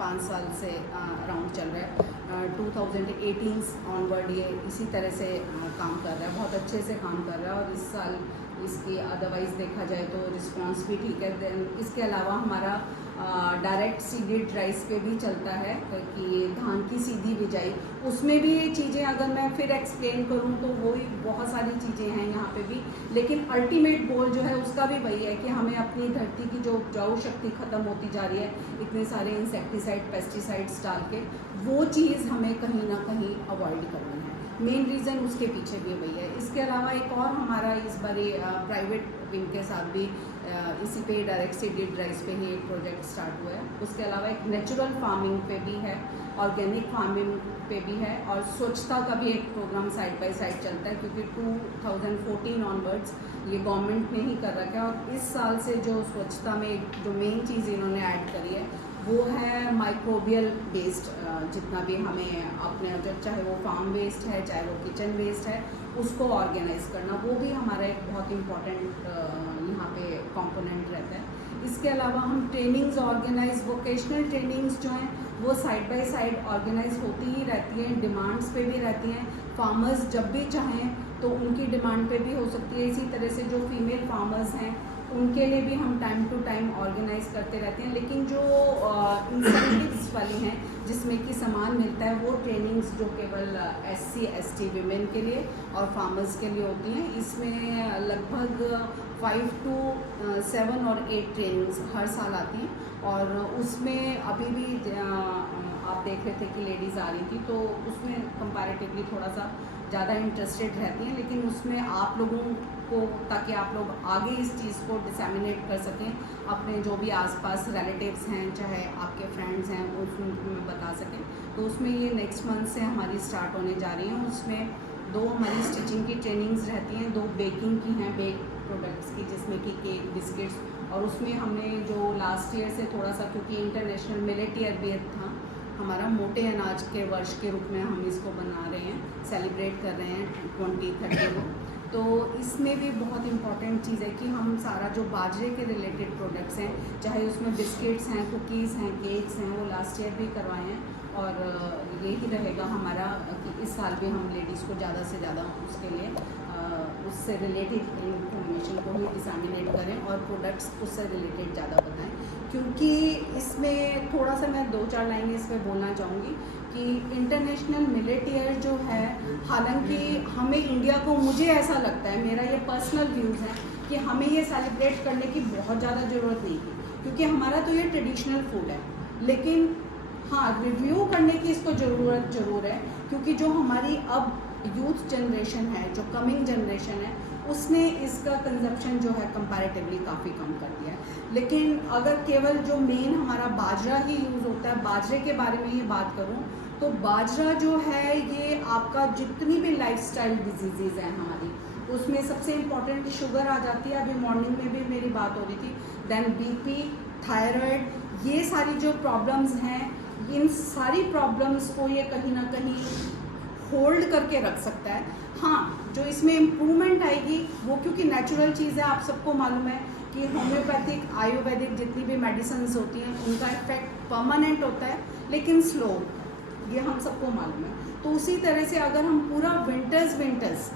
5 साल से अराउंड चल रहा है। 2018 ऑनवर्ड ये इसी तरह से काम कर रहा है, बहुत अच्छे से काम कर रहा है। और इस साल इसकी अदरवाइज़ देखा जाए तो रिस्पांस भी ठीक है। देन इसके अलावा हमारा डायरेक्ट सीडेड राइस पे भी चलता है कि धान की सीधी बिजाई, उसमें भी ये चीज़ें अगर मैं फिर एक्सप्लेन करूँ तो वो ही बहुत सारी चीज़ें हैं यहाँ पे भी। लेकिन अल्टीमेट गोल जो है उसका भी वही है कि हमें अपनी धरती की जो उपजाऊ शक्ति ख़त्म होती जा रही है इतने सारे इंसेक्टिसाइड पेस्टिसाइड्स डाल के, वो चीज़ हमें कहीं ना कहीं अवॉइड करनी है। मेन रीज़न उसके पीछे भी वही है। इसके अलावा एक और हमारा इस बारे प्राइवेट विंग के साथ भी इसी पे डायरेक्ट सीडेड राइस पे ही एक प्रोजेक्ट स्टार्ट हुआ है। उसके अलावा एक नेचुरल फार्मिंग पे भी है, ऑर्गेनिक फार्मिंग पे भी है, और स्वच्छता का भी एक प्रोग्राम साइड बाय साइड चलता है, क्योंकि 2014 ऑनवर्ड्स ये गवर्नमेंट ने ही कर रखा है। और इस साल से जो स्वच्छता में जो मेन चीज़ इन्होंने ऐड करी है वो है माइक्रोबियल बेस्ड, जितना भी हमें अपने जो चाहे वो फार्म वेस्ट है चाहे वो किचन वेस्ट है उसको ऑर्गेनाइज करना, वो भी हमारा एक बहुत इम्पॉर्टेंट यहाँ पे कंपोनेंट रहता है। इसके अलावा हम ट्रेनिंग्स ऑर्गेनाइज, वोकेशनल ट्रेनिंग्स जो हैं वो साइड बाय साइड ऑर्गेनाइज होती ही रहती हैं, डिमांड्स पे भी रहती हैं। फार्मर्स जब भी चाहें तो उनकी डिमांड पे भी हो सकती है। इसी तरह से जो फीमेल फार्मर्स हैं उनके लिए भी हम टाइम टू टाइम ऑर्गेनाइज करते रहते हैं। लेकिन जो इंसेंटिव्स वाली हैं जिसमें कि सामान मिलता है, वो ट्रेनिंग्स जो केवल SC ST विमेन के लिए और फार्मर्स के लिए होती हैं, इसमें लगभग 5 to 7 और 8 ट्रेनिंग्स हर साल आती हैं। और उसमें अभी भी आप देख रहे थे कि लेडीज़ आ रही थी, तो उसमें कंपैरेटिवली थोड़ा सा ज़्यादा इंटरेस्टेड रहती हैं। लेकिन उसमें आप लोगों को, ताकि आप लोग आगे इस चीज़ को डिसैमिनेट कर सकें, अपने जो भी आसपास रिलेटिव्स हैं चाहे आपके फ्रेंड्स हैं उनको बता सकें, तो उसमें ये नेक्स्ट मंथ से हमारी स्टार्ट होने जा रही हैं। उसमें 2 हमारी स्टिचिंग की ट्रेनिंग्स रहती हैं, 2 बेकिंग की हैं, बेक प्रोडक्ट्स की, जिसमें कि केक, बिस्किट्स, और उसमें हमने जो लास्ट ईयर से थोड़ा सा, क्योंकि इंटरनेशनल मिलेट ईयर भी था हमारा, मोटे अनाज के वर्ष के रूप में हम इसको बना रहे हैं, सेलिब्रेट कर रहे हैं 2030 को। तो इसमें भी बहुत इम्पॉर्टेंट चीज़ है कि हम सारा जो बाजरे के रिलेटेड प्रोडक्ट्स हैं, चाहे उसमें बिस्किट्स हैं, कुकीज़ हैं, केक्स हैं, वो लास्ट ईयर भी करवाए हैं। और यही रहेगा हमारा कि इस साल भी हम लेडीज़ को ज़्यादा से ज़्यादा उसके लिए उससे रिलेटेड इंफॉर्मेशन को ही डिसैमिनेट करें और प्रोडक्ट्स उससे रिलेटेड ज़्यादा बताएं। क्योंकि इसमें थोड़ा सा मैं 2-4 लाइनें इस पर बोलना चाहूँगी कि इंटरनेशनल मिलेट ईयर जो है, हालांकि हमें इंडिया को, मुझे ऐसा लगता है, मेरा ये पर्सनल व्यूज़ है कि हमें ये सेलिब्रेट करने की बहुत ज़्यादा ज़रूरत नहीं थी, क्योंकि हमारा तो ये ट्रेडिशनल फूड है। लेकिन हाँ, रिव्यू करने की इसको ज़रूरत ज़रूर है, क्योंकि जो हमारी अब यूथ जनरेशन है, जो कमिंग जनरेशन है, उसने इसका कंजप्शन जो है कंपैरेटिवली काफ़ी कम कर दिया है। लेकिन अगर केवल जो मेन हमारा बाजरा ही यूज़ होता है, बाजरे के बारे में ही बात करूं तो बाजरा जो है ये आपका जितनी भी लाइफस्टाइल डिजीज़ हैं हमारी, उसमें सबसे इम्पॉर्टेंट शुगर आ जाती है। अभी मॉर्निंग में भी मेरी बात हो रही थी। देन BP, थायराइड, ये सारी जो प्रॉब्लम्स हैं, इन सारी प्रॉब्लम्स को ये कहीं ना कहीं होल्ड करके रख सकता है। हाँ, जो इसमें इम्प्रूवमेंट आएगी वो, क्योंकि नेचुरल चीज़ है, आप सबको मालूम है कि होम्योपैथिक, आयुर्वेदिक जितनी भी मेडिसिन्स होती हैं उनका इफेक्ट परमानेंट होता है, लेकिन स्लो, ये हम सबको मालूम है। तो उसी तरह से अगर हम पूरा विंटर्स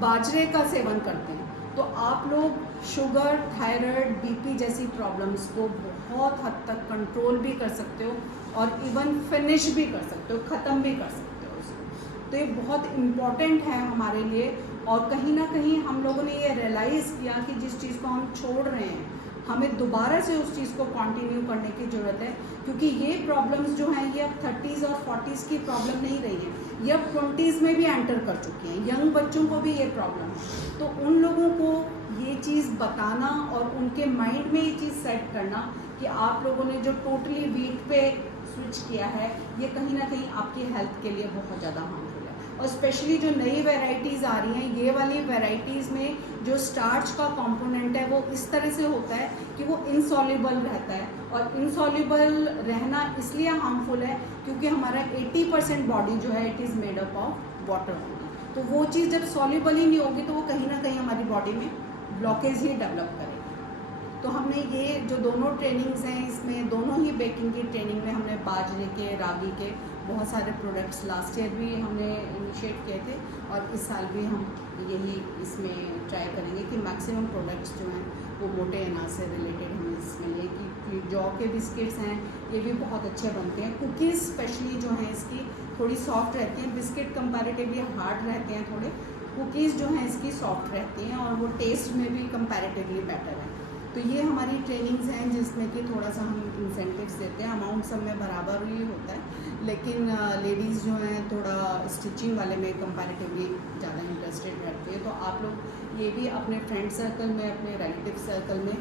बाजरे का सेवन करते हैं तो आप लोग शुगर, थायराइड, BP जैसी प्रॉब्लम्स को बहुत हद तक कंट्रोल भी कर सकते हो और इवन फिनिश भी कर सकते हो, ख़त्म भी कर सकते हो उसको। तो ये बहुत इम्पॉर्टेंट है हमारे लिए। और कहीं ना कहीं हम लोगों ने ये रियलाइज़ किया कि जिस चीज़ को हम छोड़ रहे हैं, हमें दोबारा से उस चीज़ को कंटिन्यू करने की ज़रूरत है, क्योंकि ये प्रॉब्लम्स जो हैं ये अब 30s और 40s की प्रॉब्लम नहीं रही है, ये अब 20s में भी एंटर कर चुकी हैं। यंग बच्चों को भी ये प्रॉब्लम है। तो उन लोगों को ये चीज़ बताना और उनके माइंड में ये चीज़ सेट करना कि आप लोगों ने जो टोटली वीट पे स्विच किया है, ये कहीं ना कहीं आपकी हेल्थ के लिए बहुत ज़्यादा हार्मफुल है। और स्पेशली जो नई वैरायटीज़ आ रही हैं, ये वाली वैरायटीज़ में जो स्टार्च का कंपोनेंट है वो इस तरह से होता है कि वो इनसॉल्युबल रहता है। और इनसॉल्युबल रहना इसलिए हार्मफुल है क्योंकि हमारा 80% बॉडी जो है it is made up of water होगी। तो वो चीज़ जब सॉल्युबल ही नहीं होगी तो वो कहीं ना कहीं हमारी बॉडी में ब्लॉकेज ही डेवलप करेगी। तो हमने ये जो दोनों ट्रेनिंग्स हैं, इसमें दोनों ही बेकिंग की ट्रेनिंग में हमने बाजरे के, रागी के बहुत सारे प्रोडक्ट्स लास्ट ईयर भी हमने इनिशिएट किए थे, और इस साल भी हम यही इसमें ट्राई करेंगे कि मैक्सिमम प्रोडक्ट्स जो हैं वो मोटे अनाज से रिलेटेड हम इसमें लें। कि जौ के बिस्किट्स हैं, ये भी बहुत अच्छे बनते हैं। कुकीज़ स्पेशली जो हैं इसकी थोड़ी सॉफ्ट रहती हैं, बिस्किट कंपैरेटिवली हार्ड रहते हैं थोड़े, कुकीज़ जो हैं इसकी सॉफ्ट रहती हैं और वो टेस्ट में भी कंपैरेटिवली बेटर है। तो ये हमारी ट्रेनिंग्स हैं जिसमें कि थोड़ा सा हम इंसेंटिव्स देते हैं, अमाउंट सब में बराबर ही होता है, लेकिन लेडीज़ जो हैं थोड़ा स्टिचिंग वाले में कंपैरेटिवली ज़्यादा इंटरेस्टेड रहती है। तो आप लोग ये भी अपने फ्रेंड सर्कल में, अपने रिलेटिव सर्कल में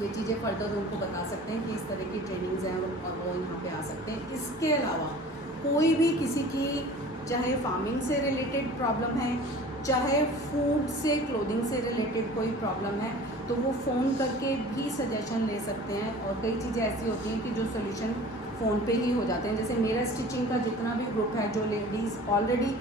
ये चीज़ें फर्दर उनको बता सकते हैं कि इस तरह की ट्रेनिंग्स हैं और वो यहाँ पे आ सकते हैं। इसके अलावा कोई भी किसी की चाहे फार्मिंग से रिलेटेड प्रॉब्लम है, चाहे फूड से, क्लोथिंग से रिलेटेड कोई प्रॉब्लम है, तो वो फ़ोन करके भी सजेशन ले सकते हैं। और कई चीज़ें ऐसी होती हैं कि जो सोल्यूशन फ़ोन पे ही हो जाते हैं। जैसे मेरा स्टिचिंग का जितना भी ग्रुप है, जो लेडीज़ ऑलरेडी